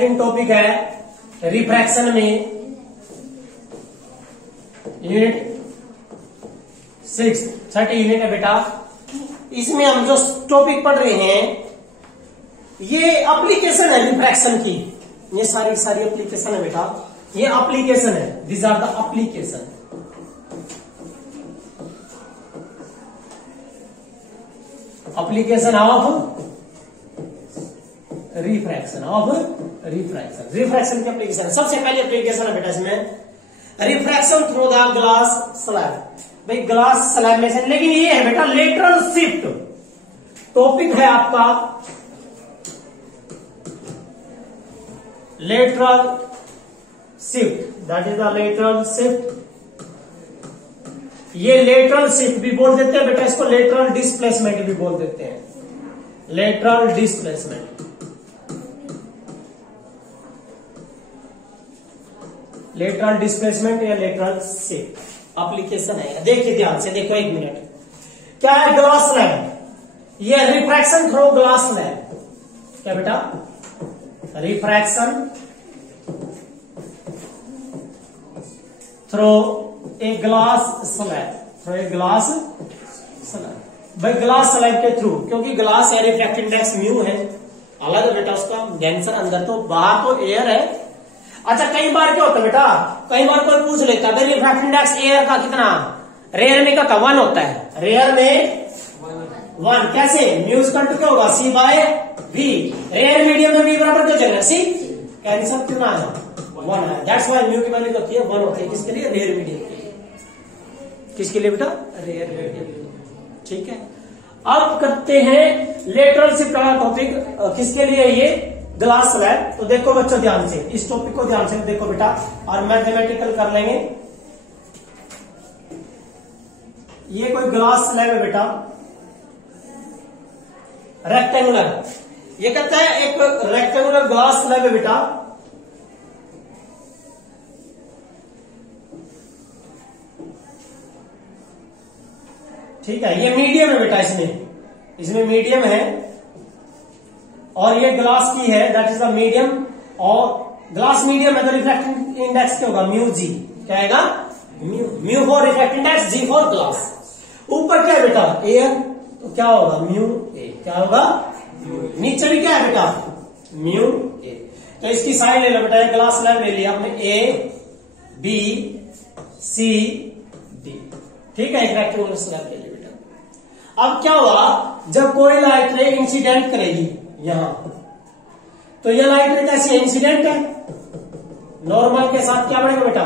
Second topic है refraction में unit 6 छठी unit है बेटा। इसमें हम जो टॉपिक पढ़ रहे हैं ये एप्लीकेशन है रिफ्रैक्शन की। ये सारी एप्लीकेशन है बेटा, ये एप्लीकेशन है। This are the application. Application of refraction की एप्लीकेशन है। सबसे पहली एप्लीकेशन है बेटा इसमें refraction through the glass slab. भाई ग्लास स्लैब में से, लेकिन ये है बेटा लेटरल शिफ्ट। टॉपिक है आपका lateral shift, that is the lateral shift. ये लेटरल शिफ्ट भी बोल देते हैं बेटा, इसको लेटरल डिस्प्लेसमेंट भी बोल देते हैं। लेटरल डिस्प्लेसमेंट, लेटरल डिस्प्लेसमेंट या लेटरल शिफ्ट एप्लीकेशन है। देखिए ध्यान से, देखो एक मिनट। क्या है ग्लास स्लैब? ये रिफ्रैक्शन थ्रू ग्लास स्लैब। क्या बेटा? Refraction through a glass slab, through a glass slab. भाई ग्लास स्लैब के थ्रू, क्योंकि ग्लास है, रिफ्रैक्टिव इंडेक्स म्यू है, अलग है बेटा उसका डेंसर, अंदर तो बाहर तो एयर है। अच्छा कई बार क्या होता है बेटा, कई बार कोई पूछ लेता है रिफ्रैक्टिव इंडेक्स एयर का कितना, रेयर में का 1 होता है, रेयर में 1। कैसे? म्यू इक्वल टू क्या होगा, सी बाय वी। रेयर मीडियम में वी बराबर क्या चलेगा, सी। कैंसर कितना है, 1 है। दैट्स व्हाई म्यू की वैल्यू होती है 1 होती है। किसके लिए? रेयर मीडियम के लिए। किसके लिए बेटा? Rare medium. ठीक है, अब करते हैं लेटरल शिफ्ट वाला टॉपिक। किसके लिए? ये ग्लास स्लैब। तो देखो बच्चों ध्यान से, इस टॉपिक को ध्यान से देखो बेटा, और मैथमेटिकल कर लेंगे। ये कोई ग्लास स्लैब है बेटा, रेक्टेंगुलर। ये कहता है एक रेक्टेंगुलर ग्लास स्लैब है बेटा। ठीक है, ये मीडियम है बेटा, इसमें मीडियम है, और ये ग्लास की है, दैट इज द मीडियम। और ग्लास मीडियम है तो रिफ्रैक्टिव इंडेक्स क्या होगा, म्यू जी। क्या आएगा? Mu for refractive index, g for glass. ऊपर क्या है बेटा? एयर, तो क्या होगा, म्यू ए। क्या होगा? नीचे भी क्या है बेटा, म्यू ए। तो इसकी साइड ले लो बेटा, ग्लास स्लैब ले लिया हमने, ए बी सी डी। ठीक है, एक रेक्टेंगुलर स्लैब ले लिया बेटा। अब क्या हुआ, जब कोई लाइट रे इंसिडेंट करेगी यहां, तो यह लाइट रे कैसी है, इंसिडेंट है। नॉर्मल के साथ क्या बढ़ेगा बेटा,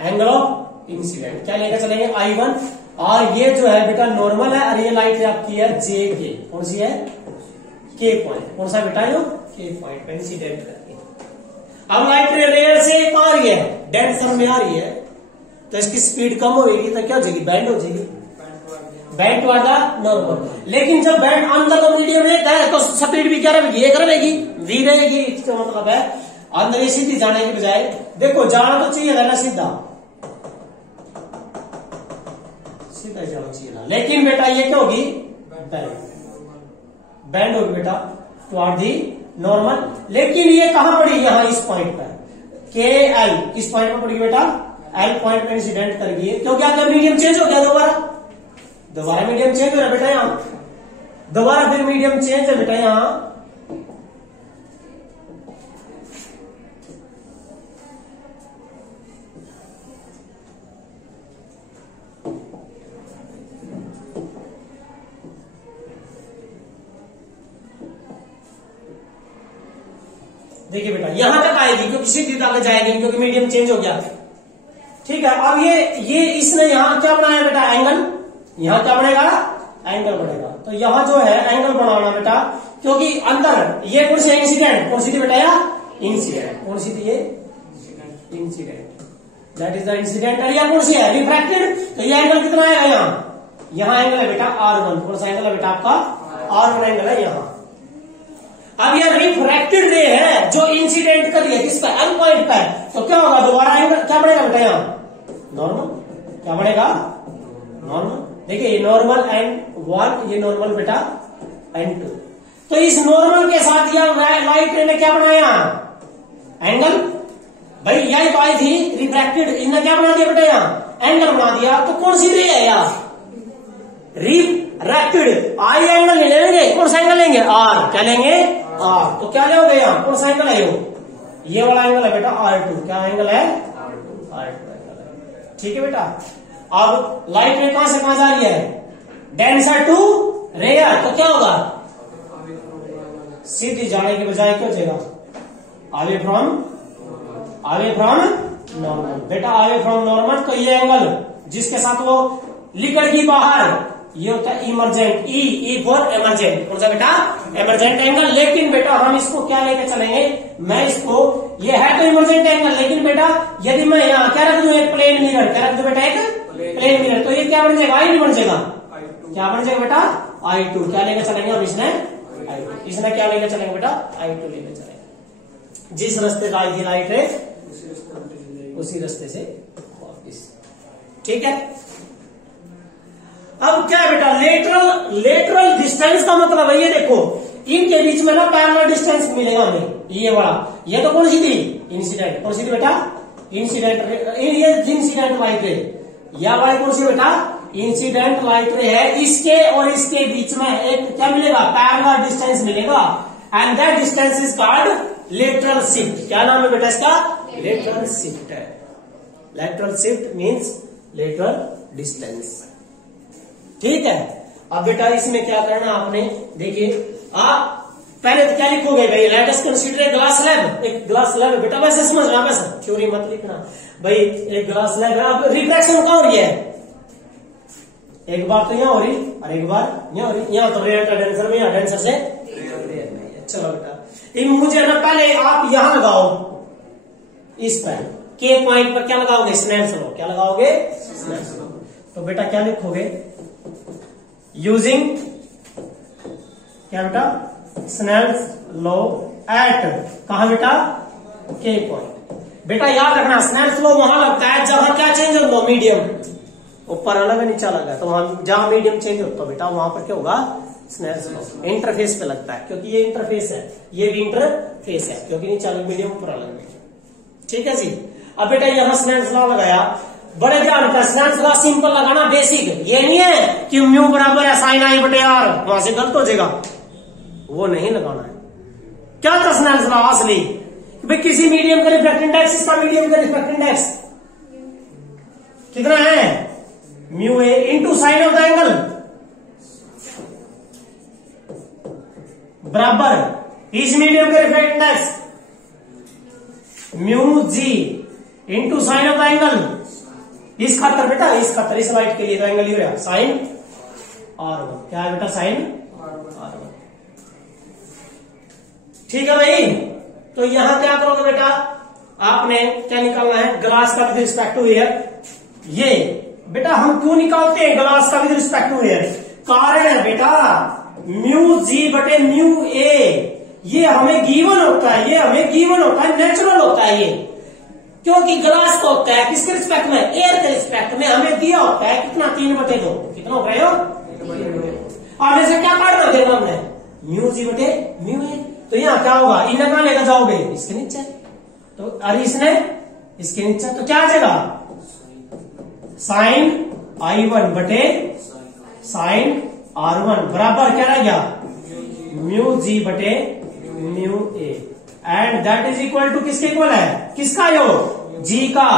एंगल ऑफ इंसिडेंट। क्या लेकर चलेंगे, I1। और ये जो है बेटा नॉर्मल है, और ये लाइट रे आपकी है जे के। कौन सी है? के पॉइंट। कौन सा बेटा? यो के पॉइंट पे इंसिडेंट करती है। अब लाइट रे रेयर से आ रही है, डेड फॉर्म में आ रही है, तो इसकी स्पीड कम होगी, तो क्या हो जाएगी, बैंड हो जाएगी, बैंड टू द नॉर्मल। लेकिन जब बैंड अंदर का मीडियम रहता है तो स्पीड भी क्या रहेगी, एक रहेगी, वी रहेगी। इसका मतलब है अंदर सीधी जाने के बजाय, देखो जाना तो चाहिए ना सीधा, सीधा जाना चाहिए ना, लेकिन बेटा ये क्या होगी, बैंड होगी बेटा टुवर्ड दी नॉर्मल। लेकिन ये कहां पड़ी, यहां इस पॉइंट पर, के एल, किस पॉइंट पर पड़ी बेटा, एल पॉइंट पे इंसिडेंट कर गई। क्योंकि आपका मीडियम चेंज हो गया, दोबारा मीडियम चेंज हो रहा है बेटा, यहां दोबारा फिर मीडियम चेंज है बेटा यहां। देखिए बेटा यहां तक आएगी, क्योंकि सीधी आगे जाएगी, क्योंकि मीडियम चेंज हो गया। ठीक है, अब ये इसने यहां क्या बनाया बेटा, एंगल। यहां क्या बढ़ेगा, एंगल बढ़ेगा। तो यहां जो है एंगल बढ़ाना बेटा, क्योंकि अंदर ये कौन सी इंसिडेंट, कौन सी थी बेटा, या इंसिडेंट। कौन सी थी ये, incident, that is the incident. और यह कौन सी है, रिफ्रैक्टेड। तो ये एंगल कितना आएगा, यहां एंगल है बेटा R1। कौन सा एंगल है बेटा आपका, R1 एंगल है यहां। अब ये रिफ्रैक्टेड रे है जो इंसिडेंट कर रही है किस पर, एल पॉइंट पर, तो क्या होगा, दोबारा एंगल क्या बढ़ेगा बेटा, यहां नॉर्मल। क्या बढ़ेगा, नॉर्मल। देखिए ये नॉर्मल N1, ये नॉर्मल बेटा N2। तो इस नॉर्मल के साथ यह लाइट रे ने क्या बनाया, एंगल, भाई यही तो आई थी रिफ्रैक्टेड, इनने क्या बना दिया बेटा यहाँ एंगल बना दिया, तो कौन सी रे है यार रिफ्रैक्टेड, आई एंगल नहीं लेंगे, कौन सा एंगल लेंगे आर, क्या लेंगे आर, तो क्या लोगे यहाँ कौन सा एंगल है ये वाला एंगल है बेटा R2, क्या एंगल है R2 एंगल है, ठीक है बेटा। अब लाइट रे कहां से कहां जा रही है, डेंसर टू रेयर, तो क्या होगा सीधी जाने की बजाय क्या हो जाएगा अवे फ्रॉम नॉर्मल, बेटा अवे फ्रॉम नॉर्मल, तो ये एंगल जिसके साथ वो लिक्विड की बाहर, ये होता है इमरजेंट, ई फॉर इमरजेंट, कौन सा बेटा इमरजेंट एंगल। लेकिन बेटा हम इसको क्या लेके चलेंगे, मैं इसको, ये है तो इमरजेंट एंगल, लेकिन बेटा यदि मैं यहाँ क्या रख दूं एक प्लेन मिरर, क्या रख दूं बेटा एक प्लेन मिरर, तो ये क्या बन जाएगा आई बन जाएगा, क्या बन जाएगा बेटा I2, क्या लेके चलेंगे हम इसने I2, इसने क्या लेके चलेंगे बेटा I2 लेके चलेंगे, जिस रास्ते से आई थी लाइट है उसी रास्ते से वापिस, ठीक है। अब क्या है बेटा लेटरल डिस्टेंस का मतलब है, ये देखो इनके बीच में ना पैरेलल डिस्टेंस मिलेगा हमें, ये वाला, ये तो कौन सी थी इंसिडेंट, कौन सी थी बेटा इंसिडेंट, ये इंसिडेंट लाइट रे, या वाली कौन सी बेटा इंसिडेंट लाइट रे है, इसके और इसके बीच में एक क्या मिलेगा पैरेलल डिस्टेंस मिलेगा, and that distance is called lateral shift, क्या नाम है बेटा इसका लेटरल शिफ्ट है, lateral shift means lateral distance, ठीक है। अब बेटा इसमें क्या करना आपने, देखिए आप पहले तो क्या लिखोगे भाई, let us consider glass lab, एक ग्लास लैब बेटा वैसे समझना, वैसे थ्योरी मत लिखना भाई, एक ग्लास लैब है, अब रिफ्रैक्शन कहां हो रही है, एक बार तो यहाँ हो रही और एक बार यहाँ हो रही, यहाँ तो रेयर का डेंसर में, यहाँ डेंसर से रेयर में, चलो बेटा मुझे ना पहले आप यहां लगाओ इस पर के पॉइंट पर क्या लगाओगे स्नेल्स लॉ, क्या लगाओगे स्नेल्स लॉ, तो बेटा क्या लिखोगे यूजिंग क्या बेटा स्नेल्स लॉ एट, कहा बेटा के पॉइंट, बेटा याद रखना स्नेल्स लॉ वहां लगता है जहां क्या चेंज होगा मीडियम, ऊपर अलग है नीचे अलग है, तो वहां जहां मीडियम चेंज होता है बेटा वहां पर क्या होगा स्नेल्स लॉ, इंटरफेस पे लगता है, क्योंकि ये इंटरफेस है, ये भी इंटरफेस है, क्योंकि नीचे अलग मीडियम ऊपर अलग मीडियम, ठीक है जी। अब बेटा यहां स्नेल्स लॉ लगाया, बड़े ध्यान का स्नेल्स लॉ सिंपल लगाना बेसिक, ये नहीं है कि म्यू बराबर है साइन आई बटे आर, वहां से गलत हो जाएगा, वो नहीं लगाना है। क्या था स्नेल्स लॉ असली, भाई किसी मीडियम का रिफ्रैक्ट इंडेक्स, इसका मीडियम का रिफ्रैक्ट इंडेक्स कितना है mu a into sine of the angle बराबर इस मीडियम का refract index mu g into sine of the angle, इस खातर बेटा इस खातर इस लाइट के लिए तो एंगल ही रहा साइन R1, क्या है बेटा साइन R1, ठीक है भाई। तो यहां क्या करोगे बेटा, आपने क्या निकालना है ग्लास का विद रिस्पेक्ट टू एयर, ये बेटा हम क्यों निकालते हैं ग्लास का विद रिस्पेक्ट टू एयर, कारण है बेटा म्यू जी बटे म्यू ए, ये हमें गिवन होता है, ये हमें गिवन होता है, नेचुरल होता है ये, क्योंकि ग्लास का होता है किसके रिस्पेक्ट में एयर के रिस्पेक्ट में, हमें दिया होता है कितना 3/2, कितना हो गया और ऐसे क्या काटना फिर हमने म्यू जी बटे म्यू ए, तो यहाँ क्या होगा इन्हें कहां लेकर जाओगे इसके नीचे, तो अरे इसने इसके नीचे, तो क्या आ जाएगा साइन I1 बटे साइन R1 बराबर क्या रह गया म्यू जी बटे mu a, and that is equal to किसके इक्वल है, किसका योग जी का,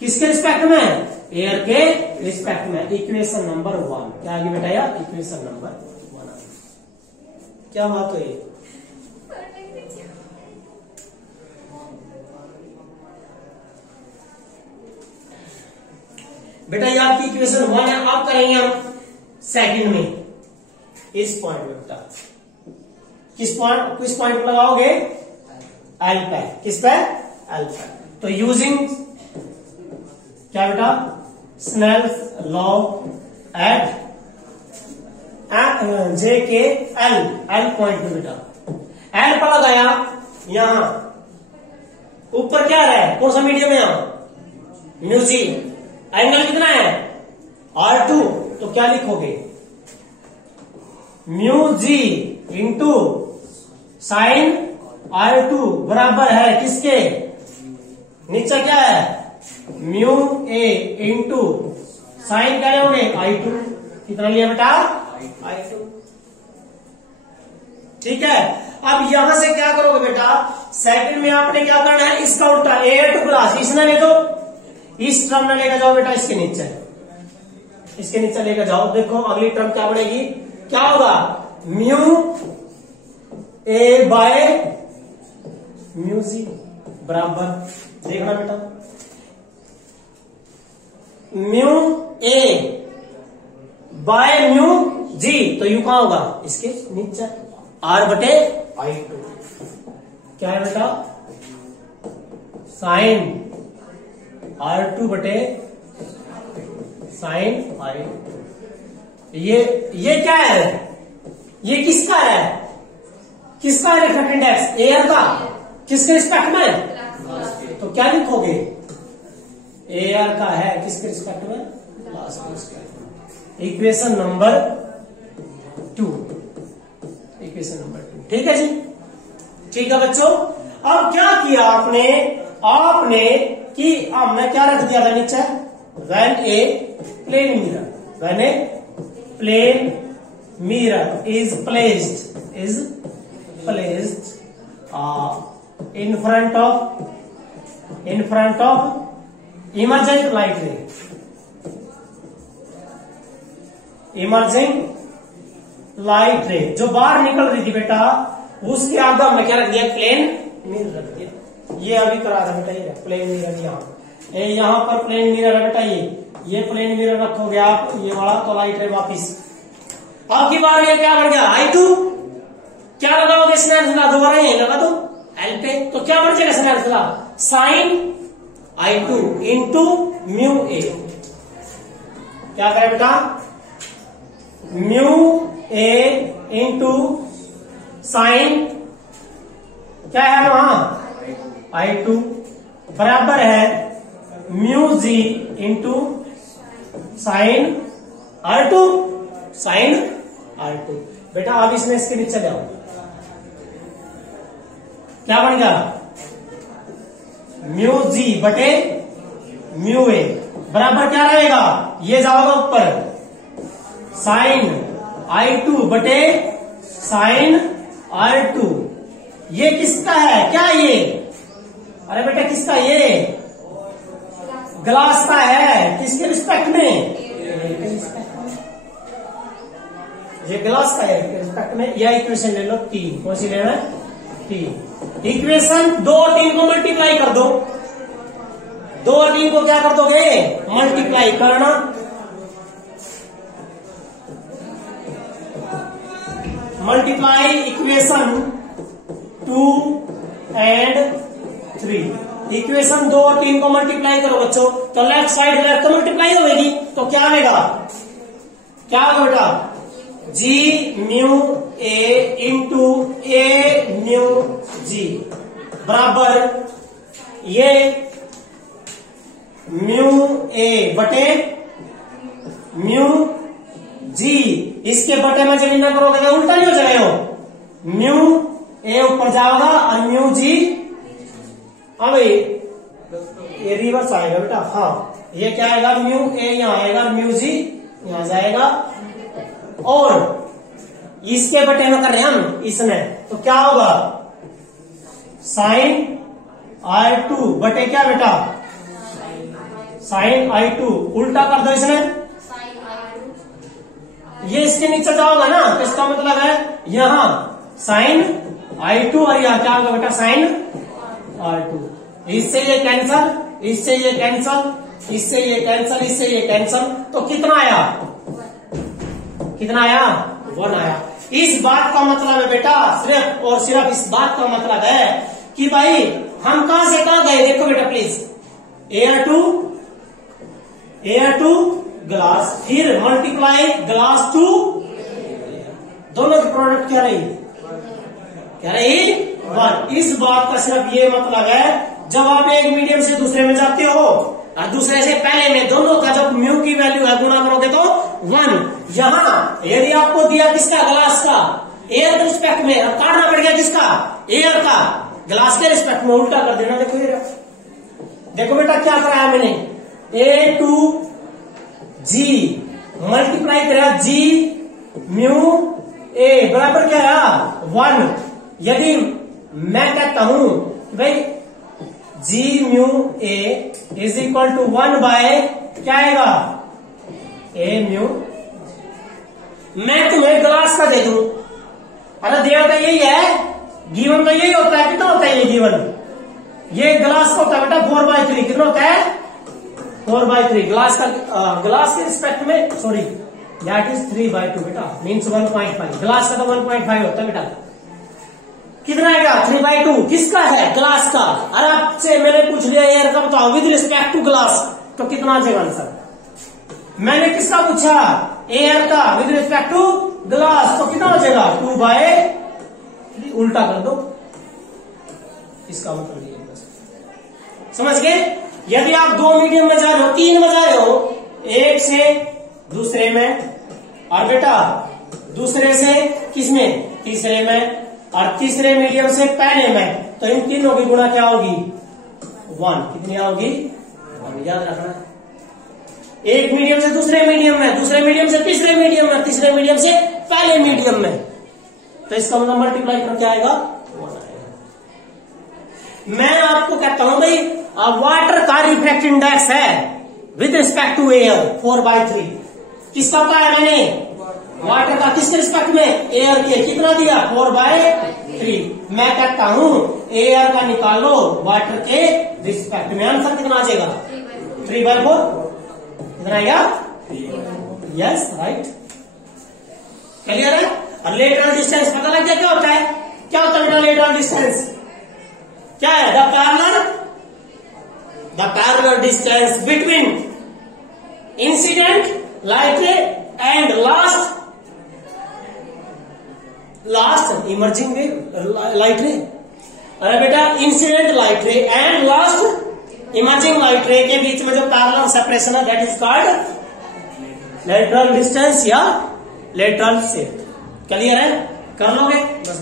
किसके रिस्पेक्ट में एयर के रिस्पेक्ट में, इक्वेशन नंबर 1 क्या आगे बेटा यार इक्वेशन नंबर 1, क्या बात हुई बेटा, ये आपकी इक्वेशन 1 है। अब करेंगे हम सेकंड में इस पॉइंट में बेटा, किस पॉइंट पर लगाओगे एल पे, किस पे एल पे, तो यूजिंग क्या बेटा स्नेल्स लॉ एट जे के एल पॉइंट पे बेटा, एल पर लगाया, यहां ऊपर क्या है कौन सा मीडियम है यहां म्यू जी, एंगल कितना है R2, तो क्या लिखोगे mu g into sign I2 बराबर है किसके, नीचे क्या है म्यू ए इंटू साइन क्या लोगे I2, कितना लिया बेटा I2। ठीक है, अब यहां से क्या करोगे बेटा, सेकंड में आपने क्या करना है, इसका उल्टा A2 प्लस इसने ले दो, इस टर्म में लेकर जाओ बेटा इसके नीचे, इसके नीचे लेकर जाओ। देखो अगली टर्म क्या बनेगी, क्या होगा mu A by mu G बराबर, देखना बेटा mu A by mu G, तो यू कहां होगा इसके नीचे R बटे I2, क्या है बेटा साइन R2 बटे साइन I2। ये क्या है, ये किसका है, किसका है रिफ्रैक्टिव इंडेक्स एयर का, किसके रिस्पेक्ट में, तो क्या लिखोगे एयर का है किसके रिस्पेक्ट में, ग्लास के रिस्पेक्ट में। इक्वेशन नंबर 2, इक्वेशन नंबर 2, ठीक है जी। ठीक है बच्चों, अब क्या किया आपने, आपने कि हमने क्या रख दिया था नीचे, when a plane mirror, when a plane mirror is placed in front of emergent light ray, emerging light ray जो बाहर निकल रही थी बेटा, उसके आगे हमने क्या रख दिया, प्लेन मिरर रख दिया। ये अभी करा था बेटा, ये प्लेन मिरर यहाँ पर प्लेन मिरर है बेटा, ये प्लेन मिरर रखोगे आप ये वाला, तो लाइट रे वापिस। अब की बार ये क्या बन गया I2, क्या लगाओगे स्नेल दोबारा यही लगा दो एल पे, तो क्या बन जाएगा Snell sine I2 into mu a, क्या करें बेटा म्यू ए इंटू साइन क्या है वहां I2 बराबर है mu g into sine R2, sine R2। बेटा अब इसमें इसके नीचे जाओ, क्या बन गया म्यू जी बटे म्यू ए बराबर क्या रहेगा, ये जाओगा ऊपर साइन I2 बटे साइन R2। ये किसका है, क्या ये, अरे बेटा किसका, ये ग्लास का है, किसके रिस्पेक्ट में, ये ग्लास का है रिस्पेक्ट में। यह इक्वेशन ले लो 3, कौन सी लेना है 3। इक्वेशन 2 और 3 को मल्टीप्लाई कर दो, 2 और 3 को क्या कर दोगे मल्टीप्लाई करना, मल्टीप्लाई इक्वेशन 2 एंड 3। इक्वेशन 2 और 3 को मल्टीप्लाई करो बच्चों, तो लेफ्ट साइड लेफ्ट तो मल्टीप्लाई होगी, तो क्या आएगा, क्या होगा बेटा जी mu a into A mu G बराबर ये म्यू ए बटे म्यू जी, इसके बटे में जब ना करोगे तो उल्टा नहीं हो जाएगा, म्यू ए ऊपर जाएगा और म्यू जी, हाँ भाई ये रिवर्स आएगा बेटा, हाँ ये क्या आएगा म्यू ए यहाँ आएगा, म्यू जी यहाँ जाएगा, और इसके बटे में कर रहे हैं हम इसमें, तो क्या होगा साइन R2 बटे क्या बेटा साइन I2, उल्टा कर दो इसमें, ये इसके नीचे जाओगा ना, तो इसका मतलब है यहां साइन I2 और यहां क्या होगा बेटा साइन R2। इससे ये कैंसल, इससे ये कैंसल, इससे ये कैंसल, इससे ये कैंसल, तो कितना आया, कितना आया 1 आया। इस बात का मतलब है बेटा सिर्फ और सिर्फ इस बात का मतलब है कि भाई हम कहां से कहां गए, देखो बेटा प्लीज, Air2 ग्लास, फिर मल्टीप्लाई ग्लास टू, दोनों की प्रोडक्ट क्या रही 1। इस बात का सिर्फ ये मतलब है जब आप एक मीडियम से दूसरे में जाते हो और दूसरे से पहले में, दोनों का जब म्यू की वैल्यू है गुना करोगे तो 1। यहां यदि आपको दिया किसका ग्लास का, एयर के रिस्पेक्ट में, काटना पड़ गया किसका एयर का, ग्लास के रिस्पेक्ट में उल्टा कर देना। देखो ये, देखो बेटा क्या कराया मैंने, ए टू जी मल्टीप्लाई करा जी म्यू ए बराबर क्या है 1। यदि मैं कहता हूं भाई जी mu a is equal to 1 by क्या आएगा ए म्यू, मैं तुम्हें ग्लास का दे दूं, अरे देव का यही है, गिवन का यही होता है। कितना होता है ये गिवन, ये ग्लास का होता है बेटा 4/3। कितना होता है 4/3 ग्लास का, ग्लास के रिस्पेक्ट में, सॉरी दैट इज 3/2 बेटा, मीन्स 1.5। ग्लास का तो 1.5 होता है बेटा। कितना आएगा 3/2, किसका है ग्लास का। अरे आपसे मैंने पूछ लिया एयर का बताओ विद रिस्पेक्ट टू ग्लास, तो कितना आ जाएगा आंसर। मैंने किसका पूछा एयर का विद रिस्पेक्ट टू ग्लास, तो कितना हो जाएगा 2/3। उल्टा कर दो, इसका मतलब ये बस समझ गए। यदि आप 2 मीडियम में जा रहे हो, 3 में जा रहे हो, एक से दूसरे में, और बेटा दूसरे से किसमें तीसरे में, और तीसरे मीडियम से पहले में, तो इन तीनों की गुणा क्या होगी 1। कितनी होगी 1, याद रखना। एक मीडियम से दूसरे मीडियम में, दूसरे मीडियम से तीसरे मीडियम में, तीसरे मीडियम से पहले मीडियम में, तो इसका मतलब मल्टीप्लाई कर क्या आएगा 1 आएगा। मैं आपको कहता हूं भाई वाटर का रिफ्रैक्ट इंडेक्स है विद रिस्पेक्ट टू एयर 4/3। किसका बताया मैंने, वाटर का। किसके रिस्पेक्ट में, एयर के। कितना दिया 4/3। मैं कहता हूं एयर का निकालो वाटर के रिस्पेक्ट में, आंसर कितना आ जाएगा 3/4। कितना आएगा, यस राइट, क्लियर है। और लेटरल डिस्टेंस पता लग गया क्या होता है, क्या होता है लेटरल डिस्टेंस, क्या है the parallel distance between incident light रे एंड लास्ट इमर्जिंग लाइट रे। अरे बेटा इंसिडेंट लाइट रे एंड लास्ट इमर्जिंग लाइट रे के बीच में जो पैरेलल सेपरेशन है that is called lateral distance या लेटरल शिफ्ट। क्लियर है, कर लोगे बस।